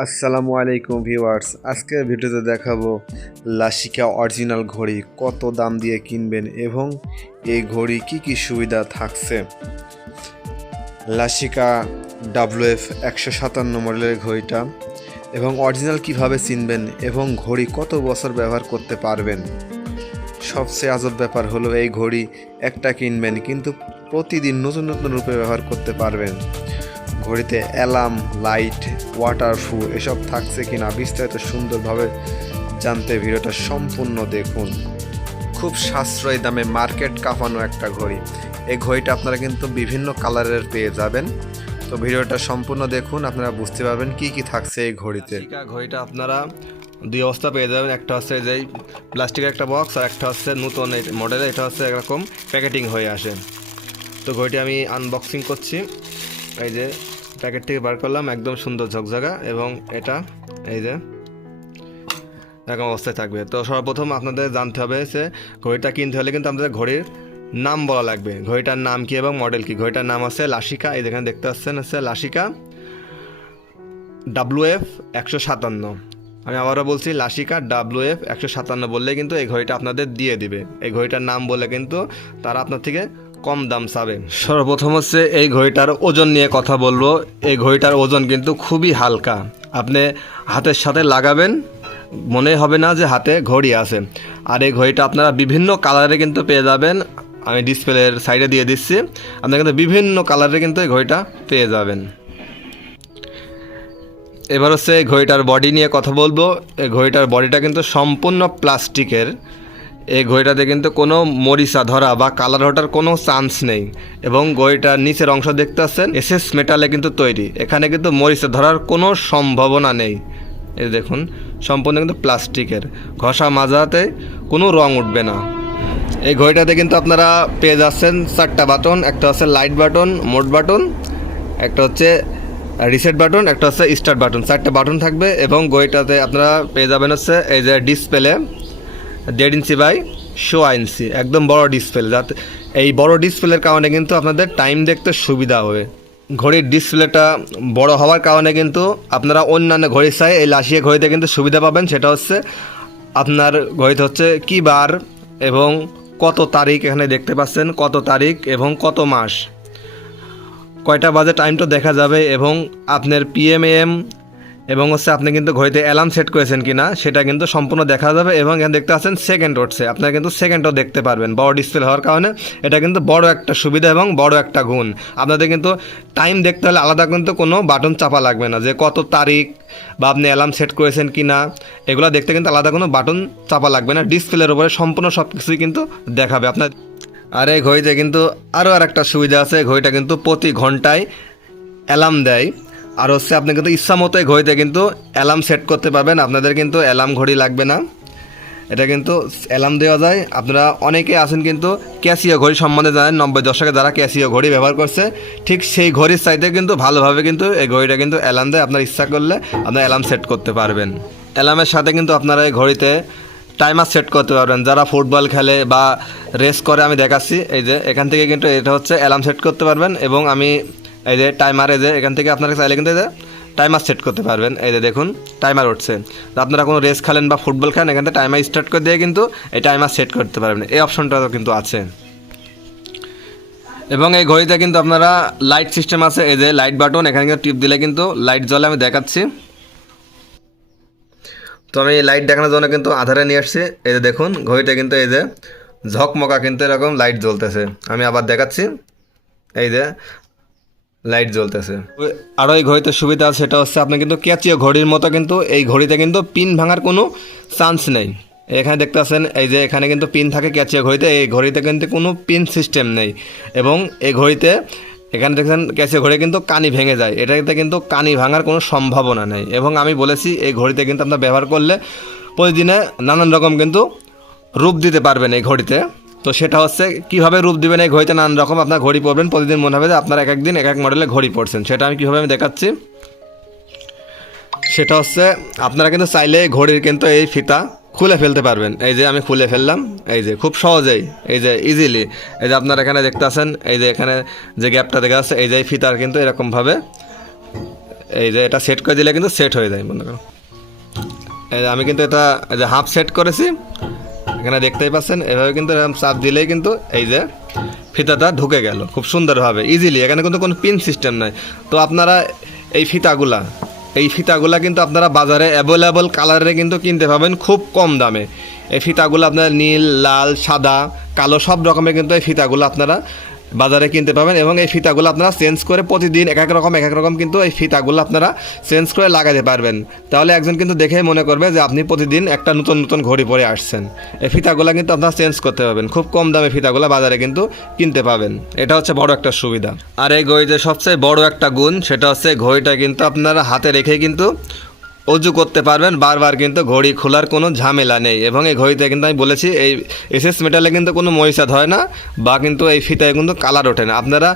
আসসালামু আলাইকুম ভিউয়ার্স, আজকের ভিডিওতে দেখাবো লাসিকা অরিজিনাল ঘড়ি কত দাম দিয়ে কিনবেন এবং এই ঘড়ি কি কি সুবিধা থাকছে। লাসিকা WF 157 মডেলের ঘড়িটা এবং অরিজিনাল কিভাবে চিনবেন এবং ঘড়ি কত বছর ব্যবহার করতে পারবেন। সবচেয়ে আজব ব্যাপার হলো এই ঘড়ি একটা কিনবেন কিন্তু প্রতিদিন নতুন নতুন রূপে ব্যবহার করতে পারবেন। ঘড়িতে অ্যালার্ম, লাইট, ওয়াটারপ্রুফ এসব থাকছে কিনা বিস্তারিত সুন্দরভাবে জানতে ভিডিওটা সম্পূর্ণ দেখুন। খুব সাশ্রয়ী দামে মার্কেট কাঁপানো একটা ঘড়ি। এই ঘড়িটা আপনারা কিন্তু বিভিন্ন কালারের পেয়ে যাবেন, তো ভিডিওটা সম্পূর্ণ দেখুন, আপনারা বুঝতে পারবেন কি কি থাকছে এই ঘড়িতে। ঘড়িটা আপনারা দুই অবস্থা পেয়ে যাবেন, একটা হচ্ছে যে প্লাস্টিকের একটা বক্স আর একটা হচ্ছে নতুন মডেলে, এটা হচ্ছে এরকম প্যাকেটিং হয়ে আসে। তো ঘড়িটি আমি আনবক্সিং করছি, এই যে প্যাকেট থেকে বার করলাম, একদম সুন্দর ঝকঝকা এবং এটা এই যে এরকম অবস্থায় থাকবে। তো সর্বপ্রথম আপনাদের জানতে হবে যে ঘড়িটা কিনতে হলে কিন্তু আপনাদের ঘড়ির নাম বলা লাগবে, ঘড়িটার নাম কি এবং মডেল কি। ঘড়িটার নাম আছে লাসিকা, এই যেখানে দেখতে পাচ্ছেন হচ্ছে লাসিকা WF 157। আমি আবারও বলছি লাসিকা WF 157 বললে কিন্তু এই ঘড়িটা আপনাদের দিয়ে দিবে। এই ঘড়িটার নাম বলে কিন্তু তারা আপনার থেকে কম দাম চাবে। সর্বপ্রথম হচ্ছে এই ঘড়িটার ওজন নিয়ে কথা বলবো। এই ঘড়িটার ওজন কিন্তু খুবই হালকা, আপনি হাতের সাথে লাগাবেন মনে হবে না যে হাতে ঘড়ি আছে। আর এই ঘড়িটা আপনারা বিভিন্ন কালারে কিন্তু পেয়ে যাবেন, আমি ডিসপ্লের সাইডে দিয়ে দিচ্ছি, আপনারা কিন্তু বিভিন্ন কালারে কিন্তু এই ঘড়িটা পেয়ে যাবেন। এবার হচ্ছে এই ঘড়িটার বডি নিয়ে কথা বলবো। এই ঘড়িটার বডিটা কিন্তু সম্পূর্ণ প্লাস্টিকের। এই ঘড়িটাতে কিন্তু কোনো মরিচা ধরা বা কালার ওঠার কোনো চান্স নেই এবং ঘড়িটার নিচের অংশ দেখতে পাচ্ছেন SS মেটালে কিন্তু তৈরি, এখানে কিন্তু মরিচা ধরার কোনো সম্ভাবনা নেই। এই দেখুন সম্পূর্ণ কিন্তু প্লাস্টিকের, ঘষা মাজাতে কোনো রং উঠবে না। এই ঘড়িটাতে কিন্তু আপনারা পেয়ে যাচ্ছেন 4টা বাটন, একটা হচ্ছে লাইট বাটন, মোড বাটন, একটা হচ্ছে রিসেট বাটন, একটা হচ্ছে স্টার্ট বাটন, 4টা বাটন থাকবে। এবং ঘড়িটাতে আপনারা পেয়ে যাবেন হচ্ছে এই যে ডিসপ্লে 1.5 ইঞ্চি বাই 1.5 ইঞ্চি, একদম বড় ডিসপ্লে, যাতে এই বড় ডিসপ্লের কারণে কিন্তু আপনাদের টাইম দেখতে সুবিধা হবে। ঘড়ির ডিসপ্লেটা বড় হওয়ার কারণে কিন্তু আপনারা অন্যান্য ঘড়ির চাই এই লাসিয়া ঘড়িতে কিন্তু সুবিধা পাবেন। সেটা হচ্ছে আপনার ঘড়িতে হচ্ছে কি বার এবং কত তারিখ, এখানে দেখতে পাচ্ছেন কত তারিখ এবং কত মাস, কয়টা বাজে টাইমটা দেখা যাবে এবং আপনার PM AM এবং হচ্ছে আপনি কিন্তু ঘড়িতে অ্যালার্ম সেট করেছেন কিনা সেটা কিন্তু সম্পূর্ণ দেখা যাবে। এবং এখানে দেখতে পাচ্ছেন সেকেন্ড উঠছে, আপনারা কিন্তু সেকেন্ডও দেখতে পারবেন। বড় ডিসপ্লে হওয়ার কারণে এটা কিন্তু বড় একটা সুবিধা এবং বড় একটা গুণ। আপনাদের কিন্তু টাইম দেখতে হলে আলাদা কিন্তু কোনো বাটন চাপা লাগবে না, যে কত তারিখ বা আপনি অ্যালার্ম সেট করেছেন কিনা এগুলো দেখতে কিন্তু আলাদা কোনো বাটন চাপা লাগবে না, ডিসপ্লের উপরে সম্পূর্ণ সব কিছুই কিন্তু দেখাবে আপনার। আর এই ঘড়িতে কিন্তু আরও একটা সুবিধা আছে, ঘড়িটা কিন্তু প্রতি ঘন্টায় অ্যালার্ম দেয়। আর হচ্ছে আপনি কিন্তু ইচ্ছা মতো এই ঘড়িতে কিন্তু অ্যালার্ম সেট করতে পারবেন, আপনাদের কিন্তু অ্যালার্ম ঘড়ি লাগবে না, এটা কিন্তু অ্যালার্ম দেওয়া যায়। আপনারা অনেকে আছেন কিন্তু ক্যাসিও ঘড়ি সম্বন্ধে জানেন, 90 দশকে যারা ক্যাসিও ঘড়ি ব্যবহার করছে ঠিক সেই ঘড়ির চাইতে কিন্তু ভালোভাবে কিন্তু এই ঘড়িটা কিন্তু অ্যালার্ম দেয়। আপনার ইচ্ছা করলে আপনারা অ্যালার্ম সেট করতে পারবেন। অ্যালার্মের সাথে কিন্তু আপনারা এই ঘড়িতে টাইমার সেট করতে পারবেন, যারা ফুটবল খেলে বা রেস করে আমি দেখাচ্ছি, এই যে এখান থেকে কিন্তু এটা হচ্ছে অ্যালার্ম সেট করতে পারবেন। এবং আমি এই যে টাইমারে যে এখান থেকে আপনারা চাইলে কিন্তু টাইমার সেট করতে পারবেন। এই যে দেখুন টাইমার উঠছে, আপনারা কোনো রেস খেলেন বা ফুটবল খেলেন এখান থেকে টাইমার স্টার্ট করে দিয়ে কিন্তু এই টাইমার সেট করতে পারবেন, এই অপশনটাও কিন্তু আছে। এবং এই ঘড়িতে কিন্তু আপনারা লাইট সিস্টেম আছে, এই যে লাইট বাটন, এখানে কিন্তু টিপ দিলে কিন্তু লাইট জ্বলে, আমি দেখাচ্ছি। তো আমি লাইট দেখানোর জন্য কিন্তু আধারে নিয়ে আসছি, এই যে দেখুন ঘড়িটা কিন্তু এই যে ঝকমকা কিন্তু এরকম লাইট জ্বলতেছে, আমি আবার দেখাচ্ছি, এই যে লাইট জ্বলতেছে। আরও এই ঘড়িতে সুবিধা আছে, সেটা হচ্ছে আপনি কিন্তু ক্যাচিও ঘড়ির মতো কিন্তু এই ঘড়িতে কিন্তু পিন ভাঙার কোনো চান্স নেই। এখানে দেখতে পাচ্ছেন এই যে এখানে কিন্তু পিন থাকে ক্যাচিও ঘড়িতে, এই ঘড়িতে কিন্তু কোনো পিন সিস্টেম নেই। এবং এই ঘড়িতে এখানে দেখছেন ক্যাচিও ঘড়ি কিন্তু কানি ভেঙে যায়, এটাতে কিন্তু কানি ভাঙার কোনো সম্ভাবনা নেই। এবং আমি বলেছি এই ঘড়িতে কিন্তু আপনার ব্যবহার করলে প্রতিদিনে নানান রকম কিন্তু রূপ দিতে পারবেন এই ঘড়িতে। তো সেটা হচ্ছে কীভাবে রূপ দিবেন এই ঘড়িতে, নানান রকম আপনার ঘড়ি পরবেন, প্রতিদিন মনে হবে যে আপনার এক একদিন এক এক মডেলের ঘড়ি পরছেন, সেটা আমি কীভাবে দেখাচ্ছি। সেটা হচ্ছে আপনারা কিন্তু চাইলে ঘড়ির কিন্তু এই ফিতা খুলে ফেলতে পারবেন, এই যে আমি খুলে ফেললাম, এই যে খুব সহজেই, এই যে ইজিলি, এই যে আপনারা এখানে দেখতে আছেন এই যে এখানে যে গ্যাপটা দেখা যাচ্ছে, এই যে ফিতার কিন্তু এরকমভাবে এই যে এটা সেট করে দিলে কিন্তু সেট হয়ে যায় মনে করো। এই যে আমি কিন্তু এটা এই যে হাফ সেট করেছি, এখানে দেখতেই পাচ্ছেন। এভাবে কিন্তু এরকম চাপ দিলেই কিন্তু এই যে ফিতাটা ঢুকে গেল খুব সুন্দরভাবে ইজিলি। এখানে কিন্তু কোনো পিন সিস্টেম নাই। তো আপনারা এই ফিতাগুলা কিন্তু আপনারা বাজারে অ্যাভেলেবল কালারে কিন্তু কিনতে পাবেন খুব কম দামে। এই ফিতাগুলো আপনারা নীল, লাল, সাদা, কালো সব রকমের কিন্তু এই ফিতাগুলো আপনারা বাজারে কিনতে পাবেন। এবং এই ফিতাগুলো আপনারা চেঞ্জ করে প্রতিদিন এক এক রকম কিন্তু এই ফিতাগুলো আপনারা চেঞ্জ করে লাগাতে পারবেন। তাহলে একজন কিন্তু দেখেই মনে করবে যে আপনি প্রতিদিন একটা নতুন ঘড়ি পরে আসছেন। এই ফিতাগুলো কিন্তু আপনারা চেঞ্জ করতে পারবেন খুব কম দামে, ফিতাগুলো বাজারে কিন্তু কিনতে পাবেন। এটা হচ্ছে বড় একটা সুবিধা। আর এই ঘড়িতে সবচেয়ে বড় একটা গুণ সেটা হচ্ছে ঘড়িটা কিন্তু আপনারা হাতে রেখে কিন্তু অজু করতে পারবেন, বারবার কিন্তু ঘড়ি খোলার কোনো ঝামেলা নেই। এবং এই ঘড়িতে কিন্তু আমি বলেছি এই এসএস মেটালে কিন্তু কোনো মরিচা হয় না, বা কিন্তু এই ফিতায় কিন্তু কালার ওঠে না। আপনারা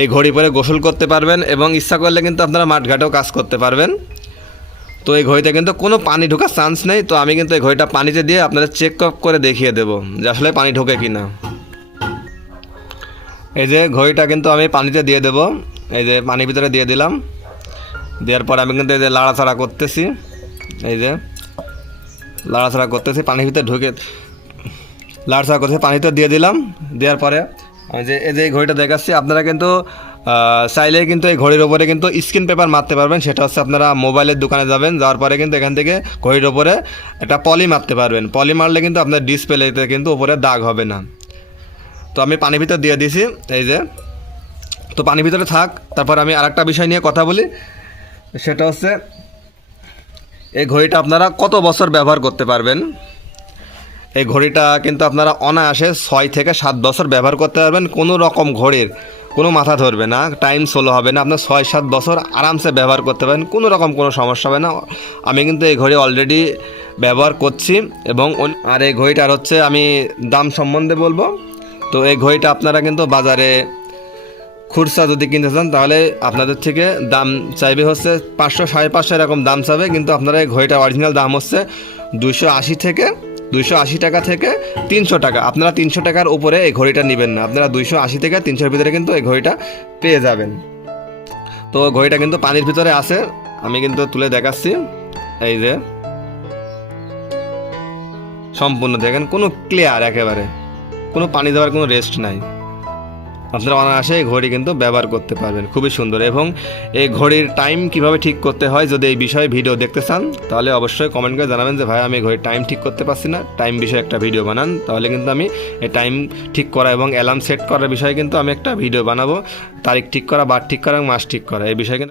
এই ঘড়ি পরে গোসল করতে পারবেন এবং ইচ্ছা করলে কিন্তু আপনারা মাঠঘাটেও কাজ করতে পারবেন। তো এই ঘড়িতে কিন্তু কোনো পানি ঢোকার চান্স নেই। তো আমি কিন্তু এই ঘড়িটা পানিতে দিয়ে আপনাদের চেক আপ করে দেখিয়ে দেবো যে আসলে পানি ঢোকে কি না। এই যে ঘড়িটা কিন্তু আমি পানিতে দিয়ে দেবো, এই যে পানির ভিতরে দিয়ে দিলাম। দেওয়ার পর আমি কিন্তু এই যে লাড়াচাড়া করতেছি, এই যে লাড়াচাড়া করতেছি পানির ভিতরে ঢুকে লাড়াচাড়া করতেছি, পানিতে দিয়ে দিলাম। দেওয়ার পরে আমি যে এই যে ঘড়িটা দেখাচ্ছি, আপনারা কিন্তু চাইলেই কিন্তু এই ঘড়ির ওপরে কিন্তু স্ক্রিন পেপার মারতে পারবেন। সেটা হচ্ছে আপনারা মোবাইলের দোকানে যাবেন, যাওয়ার পরে কিন্তু এখান থেকে ঘড়ির ওপরে একটা পলি মারতে পারবেন। পলি মারলে কিন্তু আপনার ডিসপ্লেতে কিন্তু ওপরে দাগ হবে না। তো আমি পানির ভিতরে দিয়ে দিয়েছি, এই যে তো পানির ভিতরে থাক। তারপর আমি আরেকটা বিষয় নিয়ে কথা বলি, সেটা হচ্ছে এই ঘড়িটা আপনারা কত বছর ব্যবহার করতে পারবেন। এই ঘড়িটা কিন্তু আপনারা অনায়াসে 6 থেকে 7 বছর ব্যবহার করতে পারবেন। কোনো রকম ঘড়ির কোনো মাথা ধরবে না, টাইম স্লো হবে না। আপনার 6-7 বছর আরামসে ব্যবহার করতে পারেন, কোনো রকম কোনো সমস্যা হবে না। আমি কিন্তু এই ঘড়ি অলরেডি ব্যবহার করছি। এবং আর এই ঘড়িটার হচ্ছে আমি দাম সম্বন্ধে বলবো। তো এই ঘড়িটা আপনারা কিন্তু বাজারে খুচরা যদি কিনতে চান তাহলে আপনাদের থেকে দাম চাইবে হচ্ছে 500-550 এরকম দাম চাবে। কিন্তু আপনারা এই ঘড়িটা অরিজিনাল দাম হচ্ছে 280 টাকা থেকে 300 টাকা। আপনারা 300 টাকার উপরে এই ঘড়িটা নেবেন না, আপনারা 280 থেকে 300-র ভিতরে কিন্তু এই ঘড়িটা পেয়ে যাবেন। তো ঘড়িটা কিন্তু পানির ভিতরে আছে, আমি কিন্তু তুলে দেখাচ্ছি। এই যে সম্পূর্ণ দেখেন কোনো ক্লিয়ার, একেবারে কোনো পানি দেওয়ার কোনো রেস্ট নাই। আপনারা অনায়াসে এই ঘড়ি কিন্তু ব্যবহার করতে পারবেন, খুবই সুন্দর। এবং এই ঘড়ির টাইম কিভাবে ঠিক করতে হয়, যদি এই বিষয়ে ভিডিও দেখতে চান তাহলে অবশ্যই কমেন্ট করে জানাবেন যে ভাই আমি ঘড়ির টাইম ঠিক করতে পারছি না, টাইম বিষয়ে একটা ভিডিও বানান। তাহলে কিন্তু আমি এই টাইম ঠিক করা এবং অ্যালার্ম সেট করার বিষয়ে কিন্তু আমি একটা ভিডিও বানাবো। তারিখ ঠিক করা, বার ঠিক করা এবং মাস ঠিক করা এই বিষয়ে কিন্তু